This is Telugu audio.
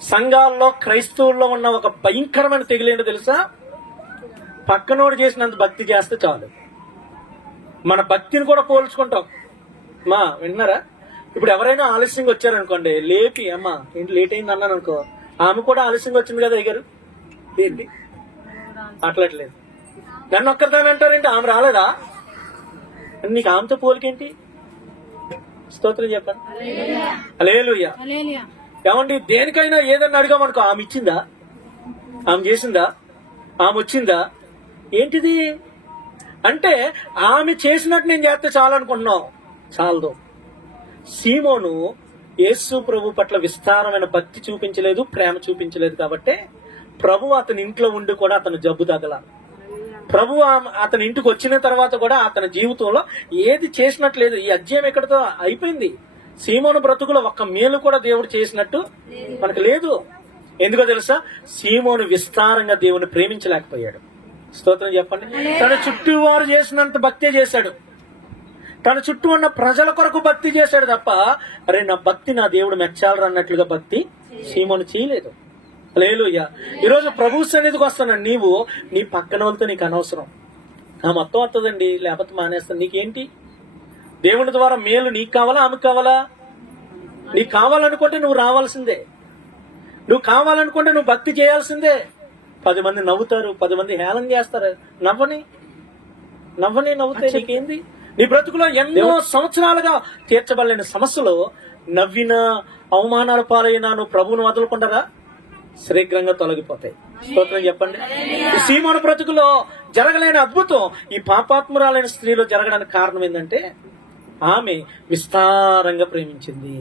సంఘాల్లో క్రైస్తవుల్లో ఉన్న ఒక భయంకరమైన తెగులేంటో తెలుసా? పక్కనోడు చేసినంత భక్తి చేస్తే చాలు. మన భక్తిని కూడా పోల్చుకుంటాం. మా విన్నారా? ఇప్పుడు ఎవరైనా ఆలస్యంగా వచ్చారనుకోండి లేపి అమ్మా ఏంటి లేట్ అయింది అన్నాను అనుకో ఆమె కూడా ఆలస్యంగా వచ్చింది కదా అయ్యారు ఏంటి? అట్లట్లేదు నన్ను ఒక్కరిదాని అంటారేంటి? ఆమె రాలేదా? నీకు ఆమెతో పోలికేంటి స్తోత్రం చెప్పండి. అలేలుయ్యా ఏమండి దేనికైనా ఏదన్నా అడిగామనుకో ఆమె ఇచ్చిందా? ఆమె చేసిందా? ఆమె వచ్చిందా? ఏంటిది? అంటే ఆమె చేసినట్టు నేను చేస్తే చాలనుకుంటున్నాం. చాలదు. సీమోను యేసు ప్రభు పట్ల విస్తారమైన భక్తి చూపించలేదు ప్రేమ చూపించలేదు కాబట్టి ప్రభు అతని ఇంట్లో ఉండి కూడా అతను జబ్బు తగల. ప్రభు ఆమె- అతని ఇంటికి వచ్చిన తర్వాత కూడా అతని జీవితంలో ఏది చేసినట్లేదు ఈ అధ్యయం ఎక్కడితో? అయిపోయింది. సీమోను బ్రతుకులో ఒక్క మేలు కూడా దేవుడు చేసినట్టు మనకు లేదు. ఎందుకో తెలుసా? సీమోను విస్తారంగా దేవుని ప్రేమించలేకపోయాడు. స్తోత్రం చెప్పండి. తన చుట్టూ వారు చేసినంత భక్తే చేశాడు. తన చుట్టూ ఉన్న ప్రజల కొరకు భక్తి చేశాడు తప్ప అరే నా భక్తి నా దేవుడు మెచ్చాలరు అన్నట్లుగా భక్తి సీమోను చేయలేదు. లేలుయ్య ఈరోజు ప్రభు సన్నిధికి వస్తాను నీవు నీ పక్కన వాళ్ళతో నీకు అనవసరం. ఆ మొత్తం వస్తుందండి లేకపోతే మానేస్తాను. నీకేంటి? దేవుని ద్వారా మేలు నీకు కావాలా ఆమెకు కావాలా? నీకు కావాలనుకుంటే నువ్వు రావాల్సిందే. నువ్వు కావాలనుకుంటే నువ్వు భక్తి చేయాల్సిందే. పది మంది నవ్వుతారు పది మంది హేళన చేస్తారు. నవ్వని? నవ్వని నవ్వుతే నీకేంది? నీ బ్రతుకులో ఎన్నో సంవత్సరాలుగా తీర్చబడలేని సమస్యలు నవ్విన అవమానాల పాలైనా నువ్వు ప్రభువును వదులుకుంటారా? శీఘ్రంగా తొలగిపోతాయి. స్తోత్రం చెప్పండి. ఈ సీమోను బ్రతుకులో జరగలేని అద్భుతం ఈ పాపాత్మురాలైన స్త్రీలో జరగడానికి కారణం ఏంటంటే ఆమె విస్తారంగా ప్రేమించింది.